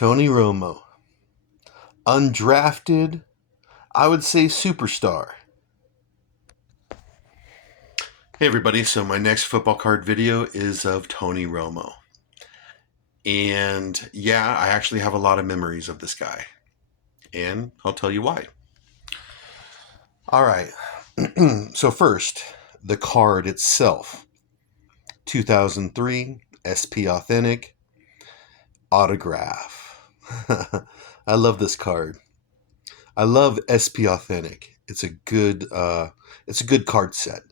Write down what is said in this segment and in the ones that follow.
Tony Romo. Undrafted, I would say superstar. Hey everybody, so my next football card video is of Tony Romo. And yeah, I actually have a lot of memories of this guy. And I'll tell you why. All right. So first, the card itself. 2003 SP Authentic autograph. I love this card. I love SP Authentic. It's a good card set.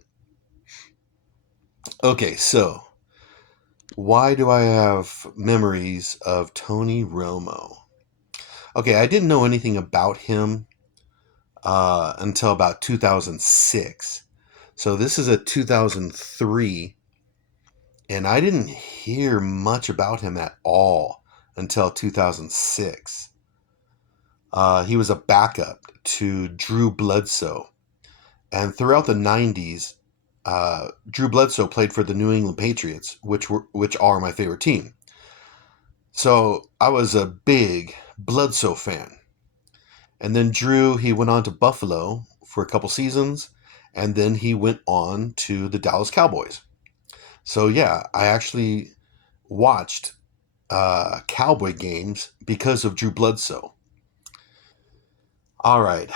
Okay, so why do I have memories of Tony Romo? Okay, I didn't know anything about him until about 2006. So this is a 2003, and I didn't hear much about him at all until 2006. He was a backup to Drew Bledsoe. And throughout the 90s, Drew Bledsoe played for the New England Patriots, which are my favorite team. So I was a big Bledsoe fan. And then Drew, he went on to Buffalo for a couple seasons, and then he went on to the Dallas Cowboys. So yeah, I actually watched Cowboy games because of Drew Bledsoe. All right.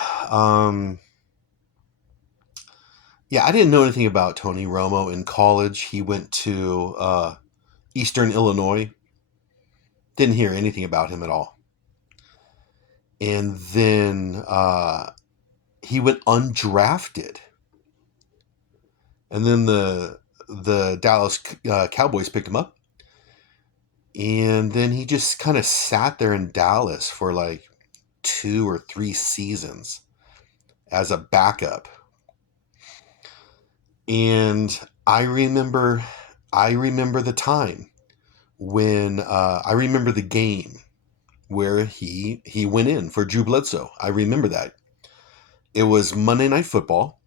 Yeah, I didn't know anything about Tony Romo in college. He went to Eastern Illinois. Didn't hear anything about him at all. And then he went undrafted. And then the Dallas Cowboys picked him up. And then he just kind of sat there in Dallas for like 2 or 3 seasons as a backup. And I remember the time when I remember the game where he went in for Drew Bledsoe. I remember that. It was Monday Night Football,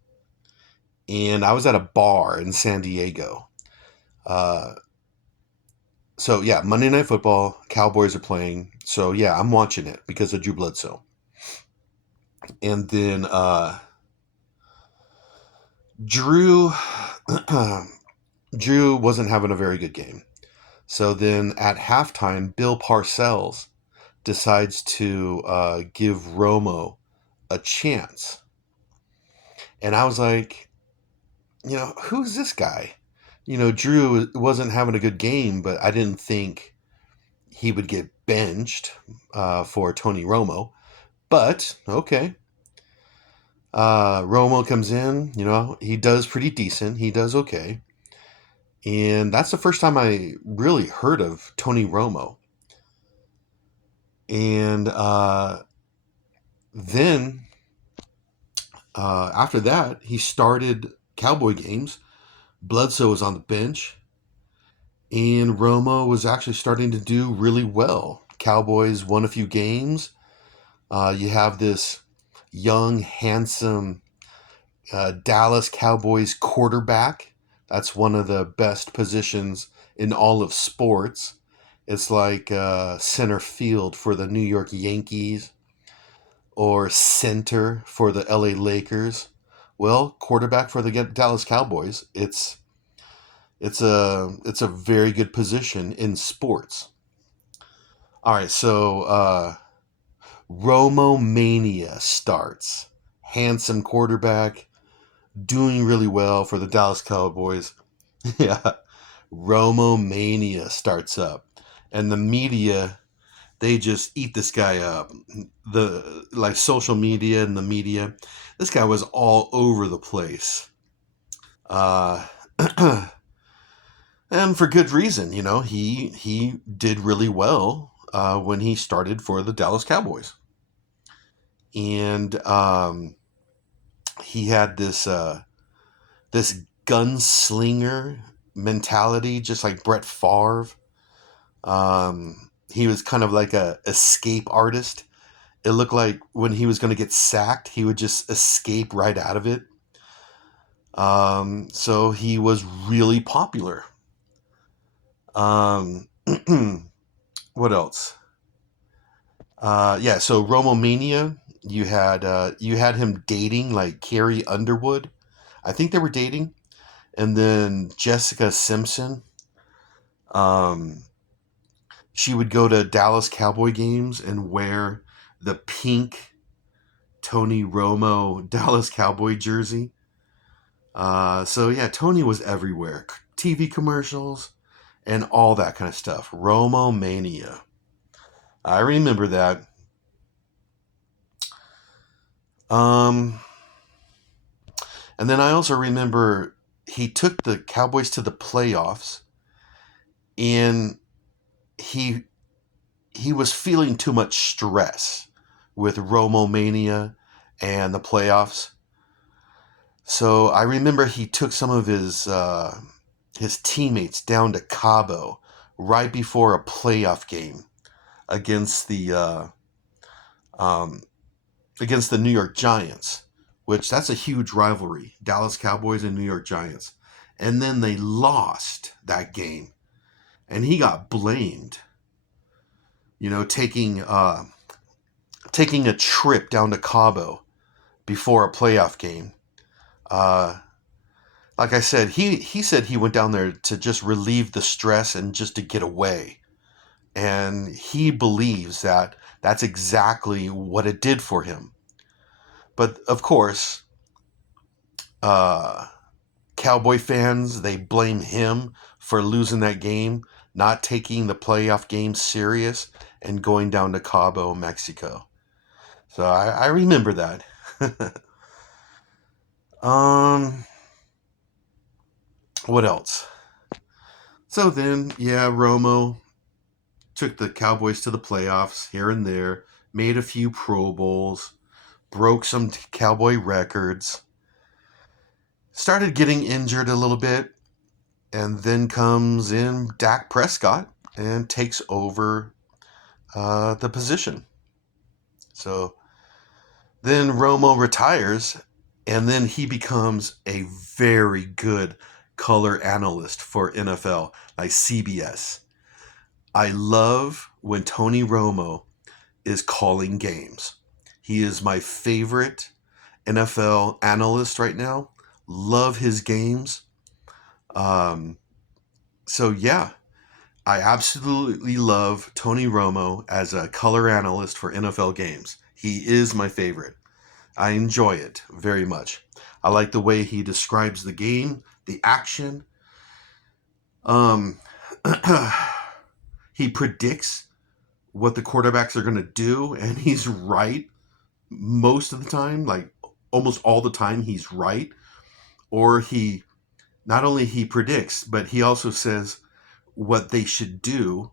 and I was at a bar in San Diego. Uh, so yeah, Monday Night Football, Cowboys are playing. So yeah, I'm watching it because of Drew Bledsoe. And then Drew Drew wasn't having a very good game. So then at halftime, Bill Parcells decides to give Romo a chance. And I was like, who's this guy? Drew wasn't having a good game, but I didn't think he would get benched for Tony Romo. But okay. Romo comes in, he does pretty decent. He does okay. And that's the first time I really heard of Tony Romo. And then after that, he started Cowboy games. Bledsoe was on the bench. And Romo was actually starting to do really well. Cowboys won a few games. You have this young, handsome Dallas Cowboys quarterback. That's one of the best positions in all of sports. It's like center field for the New York Yankees or center for the LA Lakers. Well, quarterback for the Dallas Cowboys. It's a very good position in sports. All right, so Romo Mania starts. Handsome quarterback, doing really well for the Dallas Cowboys. Yeah, Romo Mania starts up, and the media, they just eat this guy up. The like social media and the media, this guy was all over the place. Uh, and for good reason. He did really well when he started for the Dallas Cowboys, and he had this gunslinger mentality, just like Brett Favre. He was kind of like a escape artist. It looked like when he was going to get sacked, he would just escape right out of it. So he was really popular. Um, what else? Yeah, so Romomania, you had him dating like Carrie Underwood. I think they were dating, and then Jessica Simpson. Um, she would go to Dallas Cowboy games and wear the pink Tony Romo Dallas Cowboy jersey. So yeah, Tony was everywhere. TV commercials and all that kind of stuff. Romo Mania. I remember that. Um, and then I also remember he took the Cowboys to the playoffs, and he he was feeling too much stress with Romo Mania and the playoffs. So I remember he took some of his teammates down to Cabo right before a playoff game against um, the New York Giants, which that's a huge rivalry, Dallas Cowboys and New York Giants. And then they lost that game, and he got blamed. Taking a trip down to Cabo before a playoff game. Uh, like I said, he said he went down there to just relieve the stress and just to get away. And he believes that that's exactly what it did for him. But of course, uh, Cowboy fans, they blame him for losing that game, not taking the playoff game serious, and going down to Cabo, Mexico. So I remember that. um, what else? So then, yeah, Romo took the Cowboys to the playoffs here and there, made a few Pro Bowls, broke some Cowboy records, started getting injured a little bit, and then comes in Dak Prescott and takes over the position. So then Romo retires, and then he becomes a very good color analyst for NFL, like CBS. I love when Tony Romo is calling games. He is my favorite NFL analyst right now. Love his games. Um, so yeah, I absolutely love Tony Romo as a color analyst for NFL games. He is my favorite. I enjoy it very much. I like the way he describes the game, the action. Um, he predicts what the quarterbacks are going to do, and he's right most of the time. Like almost all the time, he's right. Or he not only he predicts, but he also says what they should do.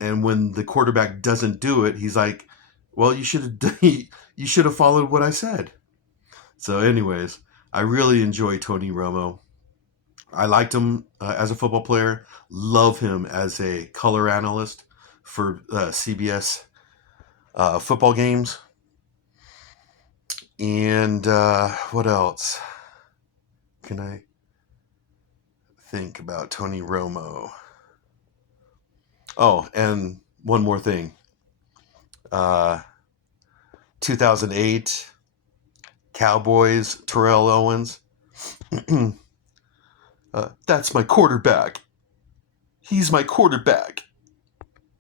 And when the quarterback doesn't do it, he's like, "Well, you should have followed what I said." So, anyways, I really enjoy Tony Romo. I liked him as a football player. Love him as a color analyst for CBS football games. And what else can I think about Tony Romo? Oh, and one more thing. Uh, 2008 Cowboys, Terrell Owens. That's my quarterback. He's my quarterback.